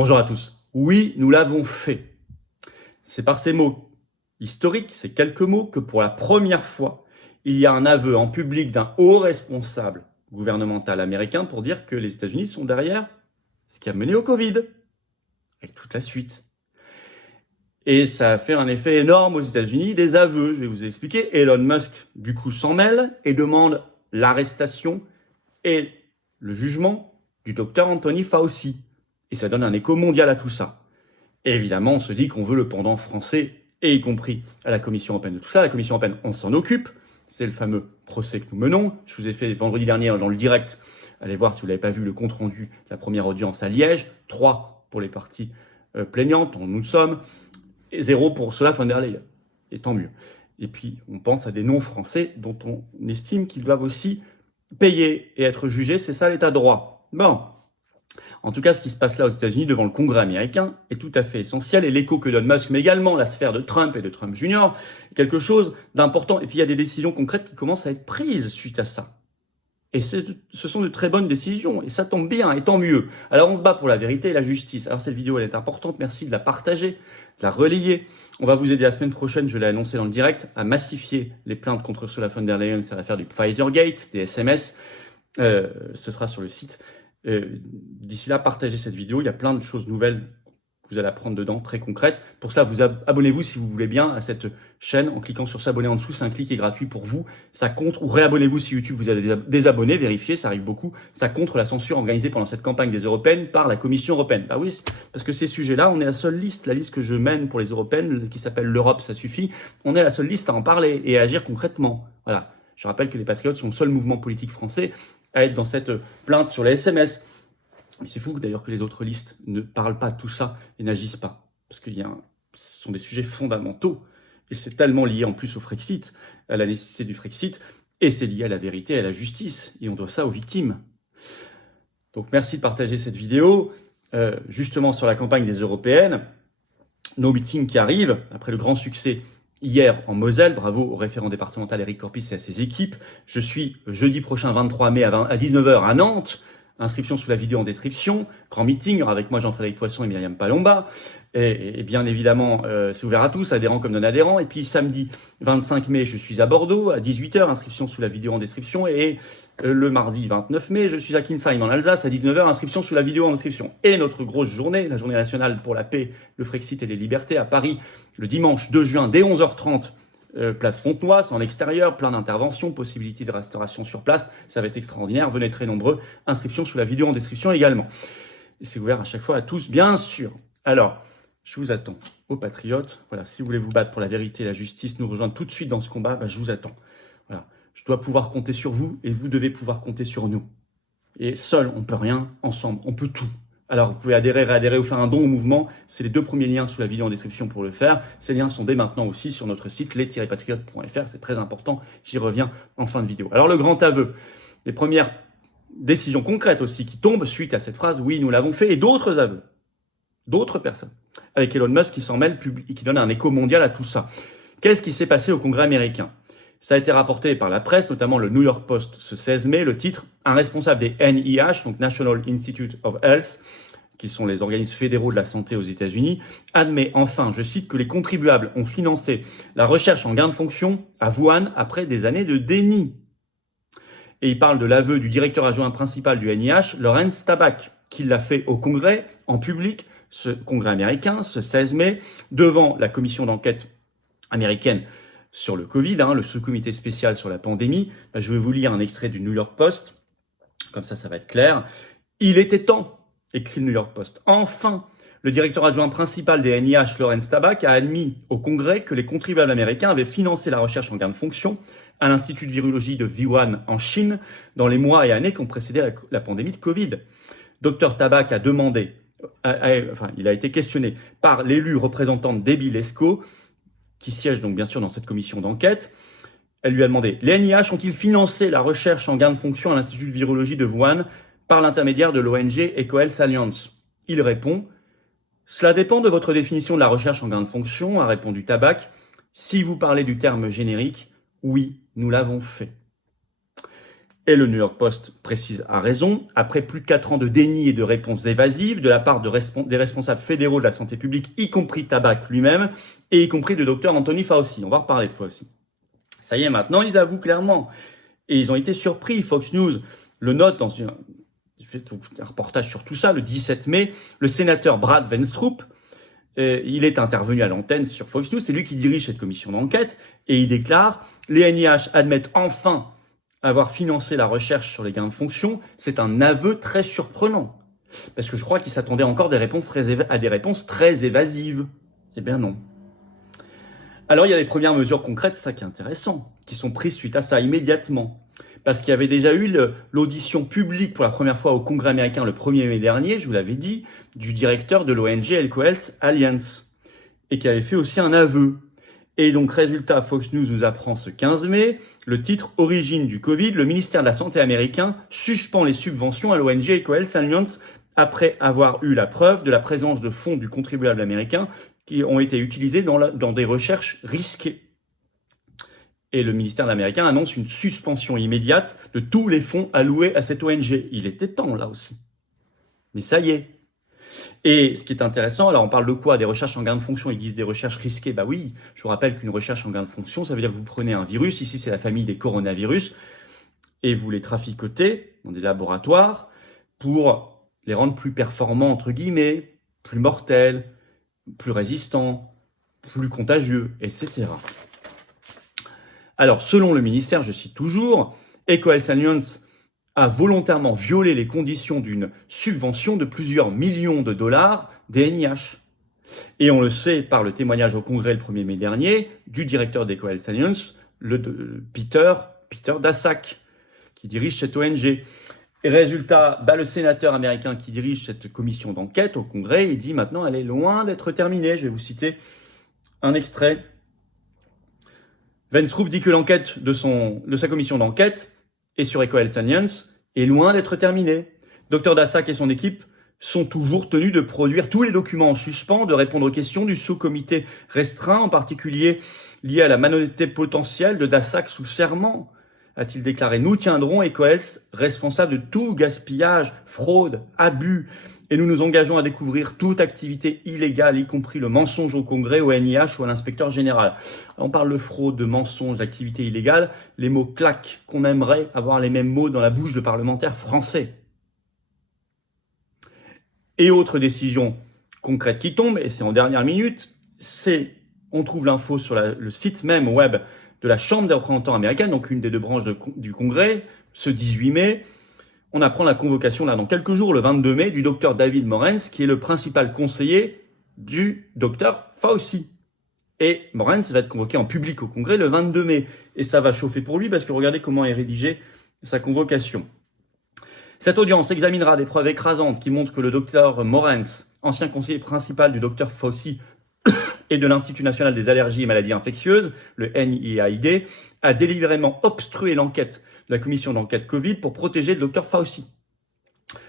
Bonjour à tous. Oui, nous l'avons fait. C'est par ces mots historiques, ces quelques mots, que pour la première fois, il y a un aveu en public d'un haut responsable gouvernemental américain pour dire que les États-Unis sont derrière ce qui a mené au Covid, avec toute la suite. Et ça a fait un effet énorme aux États-Unis, des aveux, je vais vous expliquer. Elon Musk, du coup, s'en mêle et demande l'arrestation et le jugement du docteur Anthony Fauci. Et ça donne un écho mondial à tout ça. Et évidemment, on se dit qu'on veut le pendant français, et y compris à la Commission européenne de tout ça. La Commission européenne, on s'en occupe. C'est le fameux procès que nous menons. Je vous ai fait vendredi dernier dans le direct. Allez voir si vous n'avez pas vu le compte-rendu de la première audience à Liège. 3 pour les parties plaignantes, dont nous sommes, et 0 pour Ursula von der Leyen. Et tant mieux. Et puis, on pense à des non-français dont on estime qu'ils doivent aussi payer et être jugés. C'est ça l'état de droit. Bon. En tout cas, ce qui se passe là aux États-Unis devant le Congrès américain est tout à fait essentiel, et l'écho que donne Musk, mais également la sphère de Trump et de Trump Jr., est quelque chose d'important. Et puis il y a des décisions concrètes qui commencent à être prises suite à ça. Et ce sont de très bonnes décisions, et ça tombe bien, et tant mieux. Alors on se bat pour la vérité et la justice. Alors cette vidéo, elle est importante, merci de la partager, de la relayer. On va vous aider la semaine prochaine, je l'ai annoncé dans le direct, à massifier les plaintes contre Ursula von der Leyen, c'est l'affaire du Pfizer-Gate, des SMS. Ce sera sur le site. D'ici là, partagez cette vidéo, il y a plein de choses nouvelles que vous allez apprendre dedans, très concrètes. Pour ça, abonnez-vous si vous voulez bien à cette chaîne en cliquant sur s'abonner en dessous, c'est un clic qui est gratuit pour vous, ça contre, ou réabonnez-vous si YouTube vous a désabonné, vérifiez, ça arrive beaucoup, ça contre la censure organisée pendant cette campagne des européennes par la Commission européenne. Bah oui, parce que ces sujets-là, on est la seule liste, la liste que je mène pour les européennes, qui s'appelle l'Europe, ça suffit, on est la seule liste à en parler et à agir concrètement. Voilà. Je rappelle que les Patriotes sont le seul mouvement politique français à être dans cette plainte sur les SMS. Mais c'est fou d'ailleurs que les autres listes ne parlent pas de tout ça et n'agissent pas. Parce que ce sont des sujets fondamentaux. Et c'est tellement lié en plus au Frexit, à la nécessité du Frexit, et c'est lié à la vérité et à la justice. Et on doit ça aux victimes. Donc merci de partager cette vidéo. Justement sur la campagne des européennes, nos meetings qui arrivent, après le grand succès hier en Moselle, bravo au référent départemental Eric Corpis et à ses équipes. Je suis jeudi prochain 23 mai à 19h à Nantes. Inscription sous la vidéo en description. Grand meeting avec moi Jean-Frédéric Poisson et Myriam Palomba. Et bien évidemment, c'est ouvert à tous, adhérents comme non-adhérents. Et puis samedi 25 mai, je suis à Bordeaux à 18h. Inscription sous la vidéo en description. Et le mardi 29 mai, je suis à Kinsheim en Alsace à 19h. Inscription sous la vidéo en description. Et notre grosse journée, la journée nationale pour la paix, le Frexit et les libertés à Paris, le dimanche 2 juin dès 11h30. Place Fontenoy, c'est en extérieur, plein d'interventions, possibilité de restauration sur place, ça va être extraordinaire, venez très nombreux, inscription sous la vidéo en description également. Et c'est ouvert à chaque fois à tous, bien sûr. Alors, je vous attends aux patriotes, voilà, si vous voulez vous battre pour la vérité et la justice, nous rejoindre tout de suite dans ce combat, je vous attends. Voilà, je dois pouvoir compter sur vous et vous devez pouvoir compter sur nous. Et seul, on peut rien, ensemble, on peut tout. Alors, vous pouvez adhérer, réadhérer ou faire un don au mouvement. C'est les 2 premiers liens sous la vidéo en description pour le faire. Ces liens sont dès maintenant aussi sur notre site les-patriotes.fr. C'est très important. J'y reviens en fin de vidéo. Alors, le grand aveu. Les premières décisions concrètes aussi qui tombent suite à cette phrase « Oui, nous l'avons fait » et d'autres aveux. D'autres personnes. Avec Elon Musk qui s'en mêle et qui donne un écho mondial à tout ça. Qu'est-ce qui s'est passé au Congrès américain ? Ça a été rapporté par la presse, notamment le New York Post ce 16 mai, le titre « Un responsable des NIH, donc National Institute of Health, qui sont les organismes fédéraux de la santé aux États-Unis, admet enfin, je cite, que les contribuables ont financé la recherche en gain de fonction à Wuhan après des années de déni. » Et il parle de l'aveu du directeur adjoint principal du NIH, Lawrence Tabak, qui l'a fait au Congrès, en public, ce Congrès américain, ce 16 mai, devant la commission d'enquête américaine sur le Covid, le sous-comité spécial sur la pandémie. Je vais vous lire un extrait du New York Post, comme ça va être clair. « Il était temps », écrit le New York Post. « Enfin, le directeur adjoint principal des NIH, Lawrence Tabak, a admis au Congrès que les contribuables américains avaient financé la recherche en gain de fonction à l'Institut de virologie de Wuhan en Chine dans les mois et années qui ont précédé la pandémie de Covid. Dr Tabak a demandé, il a été questionné par l'élu représentante Debbie Lesko, qui siège donc bien sûr dans cette commission d'enquête. Elle lui a demandé « Les NIH ont-ils financé la recherche en gain de fonction à l'Institut de virologie de Wuhan par l'intermédiaire de l'ONG EcoHealth Alliance ?» Il répond « Cela dépend de votre définition de la recherche en gain de fonction », a répondu Tabak. « Si vous parlez du terme générique, oui, nous l'avons fait. » Et le New York Post précise à raison, après plus de 4 ans de déni et de réponses évasives de la part des responsables fédéraux de la santé publique, y compris Tabac lui-même, et y compris le docteur Anthony Fauci. On va reparler de Fauci. Ça y est, maintenant, ils avouent clairement. Et ils ont été surpris. Fox News le note dans un reportage sur tout ça, le 17 mai. Le sénateur Brad Wenstrup, il est intervenu à l'antenne sur Fox News. C'est lui qui dirige cette commission d'enquête. Et il déclare « Les NIH admettent enfin avoir financé la recherche sur les gains de fonction. C'est un aveu très surprenant. » Parce que je crois qu'ils s'attendaient encore à des réponses très évasives. Eh bien non. Alors il y a des premières mesures concrètes, ça qui est intéressant, qui sont prises suite à ça immédiatement. Parce qu'il y avait déjà eu l'audition publique pour la première fois au Congrès américain le 1er mai dernier, je vous l'avais dit, du directeur de l'ONG EcoHealth Alliance, et qui avait fait aussi un aveu. Et donc, résultat, Fox News nous apprend ce 15 mai, le titre « Origine du Covid, le ministère de la Santé américain suspend les subventions à l'ONG EcoHealth Alliance après avoir eu la preuve de la présence de fonds du contribuable américain qui ont été utilisés dans des recherches risquées. » Et le ministère américain annonce une suspension immédiate de tous les fonds alloués à cette ONG. Il était temps, là aussi. Mais ça y est. Et ce qui est intéressant, alors on parle de quoi? Des recherches en gain de fonction, ils disent des recherches risquées. Bah oui, je vous rappelle qu'une recherche en gain de fonction, ça veut dire que vous prenez un virus, ici c'est la famille des coronavirus, et vous les traficotez dans des laboratoires pour les rendre plus performants, entre guillemets, plus mortels, plus résistants, plus contagieux, etc. Alors, selon le ministère, je cite toujours, EcoHealth Alliance a volontairement violé les conditions d'une subvention de plusieurs millions de dollars des NIH. Et on le sait par le témoignage au Congrès le 1er mai dernier du directeur d'EcoHealth Alliance, Peter Daszak, qui dirige cette ONG. Et résultat, le sénateur américain qui dirige cette commission d'enquête au Congrès, il dit maintenant elle est loin d'être terminée. Je vais vous citer un extrait. Wenstrup dit que l'enquête de sa commission d'enquête et sur EcoHealth Alliance est loin d'être terminée. Dr Daszak et son équipe sont toujours tenus de produire tous les documents en suspens, de répondre aux questions du sous-comité restreint, en particulier lié à la malhonnêteté potentielle de Daszak sous serment, a-t-il déclaré. Nous tiendrons EcoHealth responsable de tout gaspillage, fraude, abus, et nous nous engageons à découvrir toute activité illégale, y compris le mensonge au Congrès, au NIH ou à l'inspecteur général. On parle de fraude, de mensonge, d'activité illégale, les mots claquent, qu'on aimerait avoir les mêmes mots dans la bouche de parlementaires français. Et autre décision concrète qui tombe, et c'est en dernière minute, on trouve l'info sur le site même web de la Chambre des représentants américaine, donc une des deux branches du Congrès, ce 18 mai, on apprend la convocation là dans quelques jours, le 22 mai, du docteur David Morens, qui est le principal conseiller du docteur Fauci. Et Morens va être convoqué en public au Congrès le 22 mai. Et ça va chauffer pour lui parce que regardez comment est rédigée sa convocation. Cette audience examinera des preuves écrasantes qui montrent que le docteur Morens, ancien conseiller principal du docteur Fauci et de l'Institut national des allergies et maladies infectieuses, le NIAID, a délibérément obstrué l'enquête de la commission d'enquête Covid pour protéger le docteur Fauci.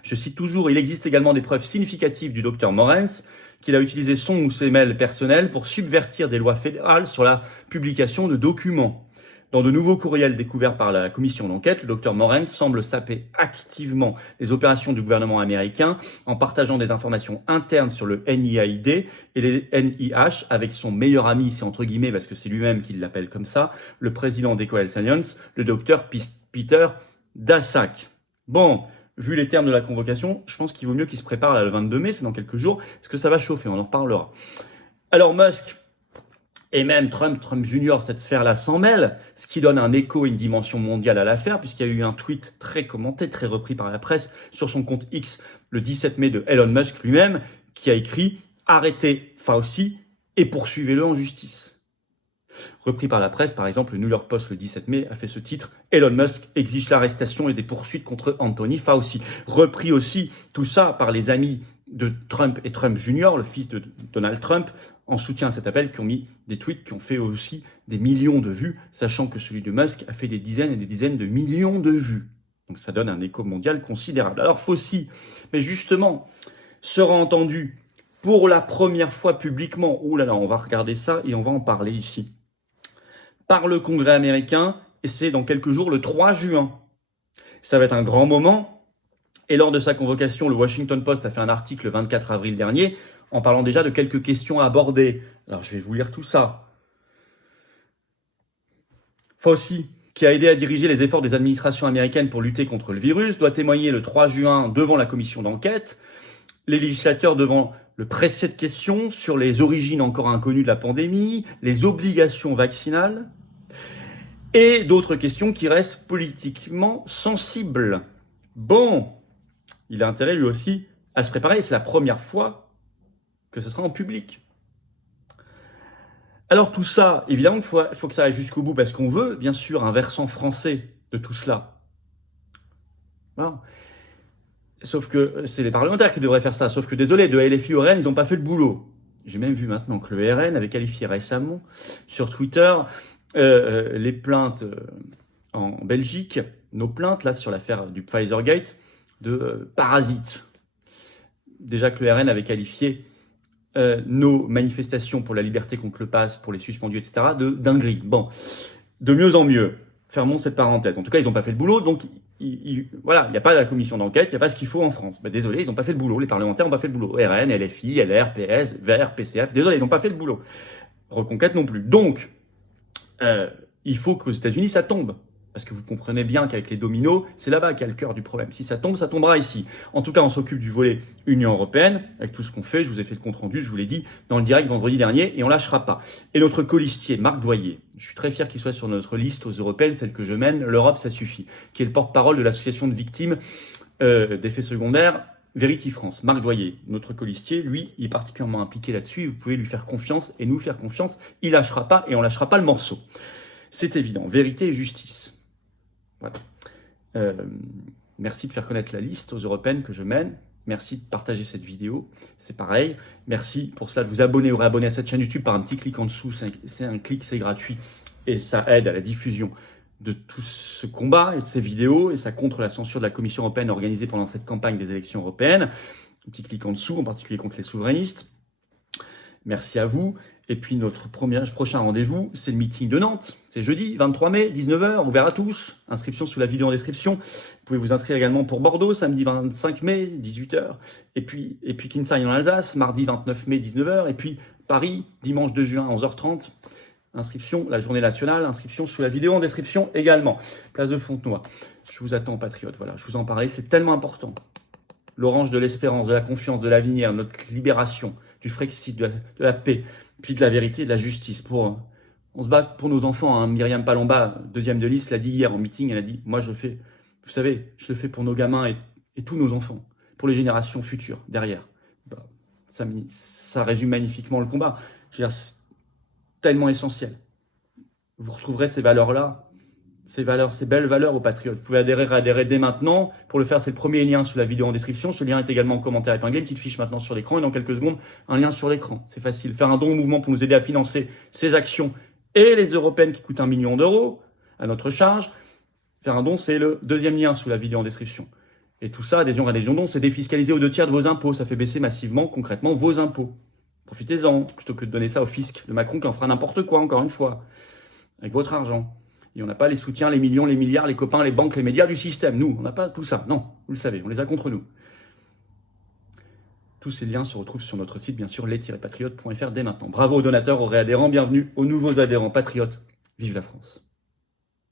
Je cite toujours, il existe également des preuves significatives du docteur Morens qu'il a utilisé son ou ses mails personnels pour subvertir des lois fédérales sur la publication de documents. Dans de nouveaux courriels découverts par la commission d'enquête, le docteur Morens semble saper activement les opérations du gouvernement américain en partageant des informations internes sur le NIAID et les NIH avec son meilleur ami, c'est entre guillemets parce que c'est lui-même qui l'appelle comme ça, le président d'EcoHealth Alliance, le docteur Peter Daszak. Bon, vu les termes de la convocation, je pense qu'il vaut mieux qu'il se prépare là, le 22 mai, c'est dans quelques jours, parce que ça va chauffer, on en reparlera. Alors Musk et même Trump Junior, cette sphère-là s'en mêle, ce qui donne un écho et une dimension mondiale à l'affaire, puisqu'il y a eu un tweet très commenté, très repris par la presse, sur son compte X le 17 mai de Elon Musk lui-même, qui a écrit « Arrêtez Fauci et poursuivez-le en justice ». Repris par la presse, par exemple, le New York Post le 17 mai a fait ce titre « Elon Musk exige l'arrestation et des poursuites contre Anthony Fauci ». Repris aussi, tout ça, par les amis de Trump et Trump Junior, le fils de Donald Trump, en soutien à cet appel, qui ont mis des tweets qui ont fait aussi des millions de vues, sachant que celui de Musk a fait des dizaines et des dizaines de millions de vues. Donc ça donne un écho mondial considérable. Alors Fauci, mais justement, sera entendu pour la première fois publiquement, oh là là, on va regarder ça et on va en parler ici, par le Congrès américain, et c'est dans quelques jours, le 3 juin. Ça va être un grand moment. Et lors de sa convocation, le Washington Post a fait un article le 24 avril dernier en parlant déjà de quelques questions à aborder. Alors je vais vous lire tout ça. Fauci, qui a aidé à diriger les efforts des administrations américaines pour lutter contre le virus, doit témoigner le 3 juin devant la commission d'enquête. Les législateurs devant le presser de questions sur les origines encore inconnues de la pandémie, les obligations vaccinales et d'autres questions qui restent politiquement sensibles. Bon, il a intérêt lui aussi à se préparer. C'est la première fois que ce sera en public. Alors tout ça, évidemment, il faut que ça aille jusqu'au bout parce qu'on veut, bien sûr, un versant français de tout cela. Voilà. Sauf que c'est les parlementaires qui devraient faire ça. Sauf que, désolé, de LFI au RN, ils n'ont pas fait le boulot. J'ai même vu maintenant que le RN avait qualifié récemment sur Twitter les plaintes en Belgique, nos plaintes là sur l'affaire du Pfizergate, de parasites. Déjà que le RN avait qualifié nos manifestations pour la liberté contre le pass, pour les suspendus, etc., de dinguerie. Bon, de mieux en mieux. Fermons cette parenthèse. En tout cas, ils n'ont pas fait le boulot, donc voilà, il n'y a pas la commission d'enquête, il n'y a pas ce qu'il faut en France. Ben, désolé, ils n'ont pas fait le boulot. Les parlementaires n'ont pas fait le boulot. RN, LFI, LR, PS, VER, PCF, désolé, ils n'ont pas fait le boulot. Reconquête non plus. Donc, il faut qu'aux États-Unis, ça tombe. Parce que vous comprenez bien qu'avec les dominos, c'est là-bas qu'il y a le cœur du problème. Si ça tombe, ça tombera ici. En tout cas, on s'occupe du volet Union européenne, avec tout ce qu'on fait. Je vous ai fait le compte-rendu, je vous l'ai dit, dans le direct vendredi dernier, et on lâchera pas. Et notre colistier, Marc Doyer, je suis très fier qu'il soit sur notre liste aux européennes, celle que je mène, l'Europe, ça suffit, qui est le porte-parole de l'association de victimes d'effets secondaires, Verity France. Marc Doyer, notre colistier, lui, il est particulièrement impliqué là-dessus. Vous pouvez lui faire confiance et nous faire confiance. Il lâchera pas et on lâchera pas le morceau. C'est évident. Vérité et justice. Voilà. Merci de faire connaître la liste aux européennes que je mène. Merci de partager cette vidéo. C'est pareil. Merci pour cela de vous abonner ou réabonner à cette chaîne YouTube par un petit clic en dessous. C'est un clic, c'est gratuit. Et ça aide à la diffusion de tout ce combat et de ces vidéos. Et ça contre la censure de la Commission européenne organisée pendant cette campagne des élections européennes. Un petit clic en dessous, en particulier contre les souverainistes. Merci à vous. Et puis notre prochain rendez-vous, c'est le meeting de Nantes. C'est jeudi, 23 mai, 19h, ouvert à tous. Inscription sous la vidéo en description. Vous pouvez vous inscrire également pour Bordeaux, samedi 25 mai, 18h. Et puis Kinsheim en Alsace, mardi 29 mai, 19h. Et puis Paris, dimanche 2 juin, 11h30. Inscription, la journée nationale, inscription sous la vidéo en description également. Place de Fontenoy. Je vous attends, patriotes. Voilà, je vous en parlais, c'est tellement important. L'orange de l'espérance, de la confiance, de l'avenir, notre libération, du Frexit, de la paix, puis de la vérité et de la justice. On se bat pour nos enfants. Hein. Myriam Palomba, deuxième de liste, l'a dit hier en meeting. Elle a dit, moi je le fais, vous savez, je le fais pour nos gamins et tous nos enfants, pour les générations futures derrière. Bah, ça résume magnifiquement le combat. Je veux dire, c'est tellement essentiel. Vous retrouverez ces valeurs-là, ces belles valeurs aux patriotes. Vous pouvez adhérer dès maintenant. Pour le faire, c'est le premier lien sous la vidéo en description. Ce lien est également en commentaire épinglé. Une petite fiche maintenant sur l'écran et dans quelques secondes, un lien sur l'écran. C'est facile. Faire un don au mouvement pour nous aider à financer ces actions et les européennes qui coûtent 1 million d'euros à notre charge. Faire un don, c'est le deuxième lien sous la vidéo en description. Et tout ça, adhésion don, c'est défiscaliser aux 2/3 de vos impôts. Ça fait baisser massivement, concrètement, vos impôts. Profitez-en, plutôt que de donner ça au fisc de Macron qui en fera n'importe quoi, encore une fois, avec votre argent. Et on n'a pas les soutiens, les millions, les milliards, les copains, les banques, les médias du système. Nous, on n'a pas tout ça. Non, vous le savez, on les a contre nous. Tous ces liens se retrouvent sur notre site, bien sûr, les-patriotes.fr dès maintenant. Bravo aux donateurs, aux réadhérents, bienvenue aux nouveaux adhérents patriotes. Vive la France.